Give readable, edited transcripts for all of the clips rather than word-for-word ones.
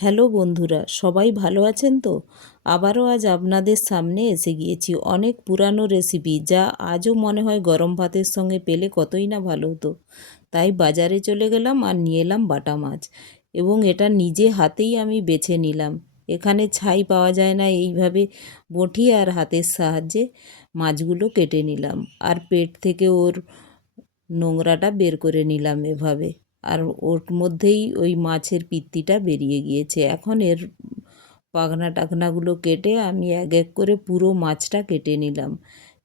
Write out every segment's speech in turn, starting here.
Hello বন্ধুরা, সবাই ভালো আছেন তো? আবারও আজ আপনাদের সামনে এসে গিয়েছি অনেক পুরানো রেসিপি, যা আজও মনে হয় গরম ভাতের সঙ্গে পেলে কতই না ভালো হতো। তাই বাজারে চলে গেলাম আর নিয়ে এলাম বাটা মাছ, এবং এটা নিজে হাতেই আমি বেছে নিলাম। এখানে ছাই পাওয়া যায় না, এইভাবে বঁটি আর হাতের সাহায্যে মাছগুলো কেটে নিলাম, আর পেট থেকে ওর নোংরাটা বের করে নিলাম এভাবে। আর ওর মধ্যেই ওই মাছের পিত্তিটা বেরিয়ে গিয়েছে। এখন এর পাখনা টাখনাগুলো কেটে আমি এক এক করে পুরো মাছটা কেটে নিলাম।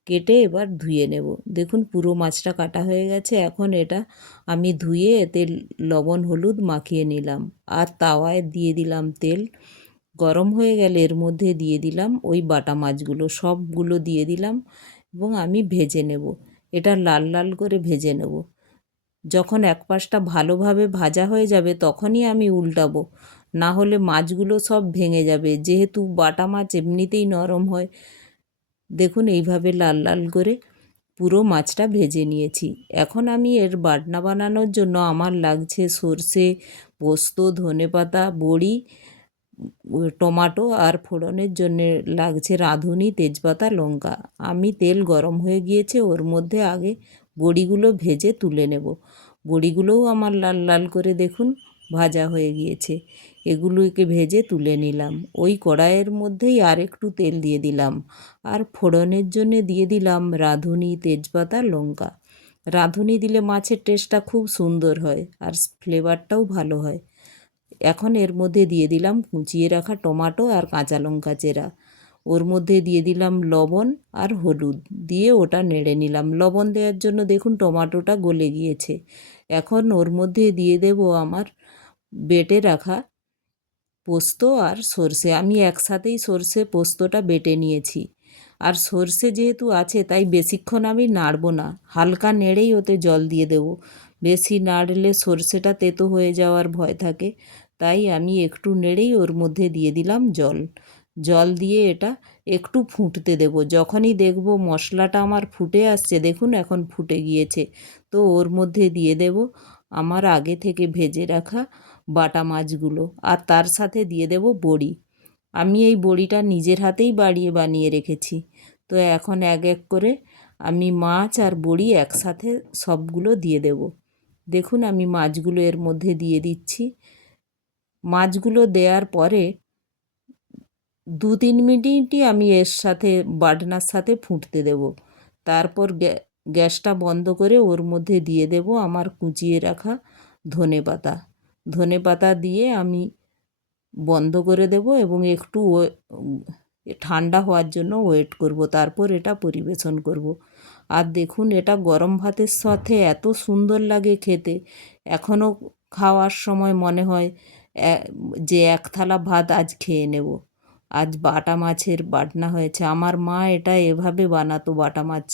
কেটে এবার ধুয়ে নেব। দেখুন পুরো মাছটা কাটা হয়ে গেছে। এখন এটা আমি ধুয়ে এতে লবণ হলুদ মাখিয়ে নিলাম, আর তাওয়ায় দিয়ে দিলাম তেল। গরম হয়ে গেলে এর মধ্যে দিয়ে দিলাম ওই বাটা মাছগুলো, সবগুলো দিয়ে দিলাম, এবং আমি ভেজে নেব। এটা লাল লাল করে ভেজে নেব। যখন এক পাশটা ভালোভাবে ভাজা হয়ে যাবে তখনই আমি উল্টাবো, না হলে মাছগুলো সব ভেঙে যাবে, যেহেতু বাটা মাছ এমনিতেই নরম হয়। দেখুন এইভাবে লাল লাল করে পুরো মাছটা ভেজে নিয়েছি। এখন আমি এর বাটনা বানানোর জন্য আমার লাগছে সর্ষে, পোস্ত, ধনেপাতা, বড়ি, টমাটো, আর ফোড়নের জন্য লাগছে রাঁধুনি, তেজপাতা, লঙ্কা। আমি তেল গরম হয়ে গিয়েছে, ওর মধ্যে আগে বড়িগুলো ভেজে তুলে নেব। বড়িগুলোও আমার লাল লাল করে দেখুন ভাজা হয়ে গিয়েছে। এগুলোকে ভেজে তুলে নিলাম। ওই কড়াইয়ের মধ্যেই আর একটু তেল দিয়ে দিলাম, আর ফোড়নের জন্য দিয়ে দিলাম রাঁধুনি, তেজপাতা, লঙ্কা। রাঁধুনি দিলে মাছের টেস্টটা খুব সুন্দর হয়, আর ফ্লেভারটাও ভালো হয়। এখন এর মধ্যে দিয়ে দিলাম কুচিয়ে রাখা টমাটো আর কাঁচা লঙ্কা চেরা। ওর মধ্যে দিয়ে দিলাম লবণ আর হলুদ, দিয়ে ওটা নেড়ে নিলাম। লবণ দেওয়ার জন্য দেখুন টমাটোটা গলে গিয়েছে। এখন ওর মধ্যে দিয়ে দেব আমার বেটে রাখা পোস্ত আর সর্ষে। আমি একসাথেই সর্ষে পোস্তটা বেটে নিয়েছি। আর সর্ষে যেহেতু আছে তাই বেশিক্ষণ আমি নাড়ব না, হালকা নেড়েই ওতে জল দিয়ে দেব। বেশি নাড়লে সর্ষেটা তেতো হয়ে যাওয়ার ভয় থাকে, তাই আমি একটু নেড়েই ওর মধ্যে দিয়ে দিলাম জল। জল দিয়ে এটা একটু ফুটতে দেব। যখনই দেখব মশলাটা আমার ফুটে আসছে, দেখুন এখন ফুটে গিয়েছে, তো ওর মধ্যে দিয়ে দেব আমার আগে থেকে ভেজে রাখা বাটা মাছগুলো, আর তার সাথে দিয়ে দেব বড়ি। আমি এই বড়িটা নিজের হাতেই বানিয়ে রেখেছি। তো এখন এক এক করে আমি মাছ আর বড়ি একসাথে সবগুলো দিয়ে দেব। দেখুন আমি মাছগুলো এর মধ্যে দিয়ে দিচ্ছি। মাছগুলো দেওয়ার পরে 2-3 মিনিটই আমি এর সাথে বাটনার সাথে ফুটতে দেব। তারপর গ্যাসটা বন্ধ করে ওর মধ্যে দিয়ে দেব আমার কুচিয়ে রাখা ধনেপাতা। ধনেপাতা দিয়ে আমি বন্ধ করে দেব, এবং একটু ঠান্ডা হওয়ার জন্য ওয়েট করব, তারপর এটা পরিবেশন করব। আর দেখুন এটা গরম ভাতের সাথে এত সুন্দর লাগে খেতে। এখনও খাওয়ার সময় মনে হয় যে এক থালা ভাত আজ খেয়ে নেব। আজ বাটা মাছের বাটনা হয়েছে। আমার মা এটা এভাবে বানাতো বাটা মাছ,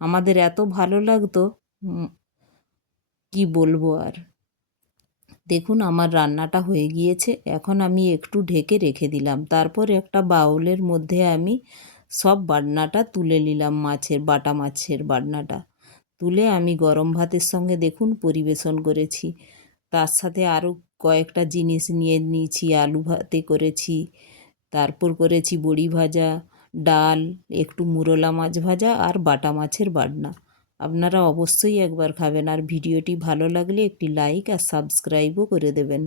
আমাদের এত ভালো লাগতো, কি বলবো আর। দেখুন আমার রান্নাটা হয়ে গিয়েছে। এখন আমি একটু ঢেকে রেখে দিলাম। তারপর একটা বাউলের মধ্যে আমি সব বাটনাটা তুলে নিলাম, বাটা মাছের বাটনাটা তুলে আমি গরম ভাতের সঙ্গে দেখুন পরিবেশন করেছি। তার সাথে আরও কয়েকটা জিনিস নিয়ে নিয়েছি। আলু ভাতে করেছি, তারপর করেছি বড়ি ভাজা, ডাল, একটু মুরলা মাছ ভাজা, আর বাটা মাছের বাটনা। আপনারা অবশ্যই একবার খাবেন, আর ভিডিওটি ভালো লাগলে একটি লাইক আর সাবস্ক্রাইবও করে দেবেন।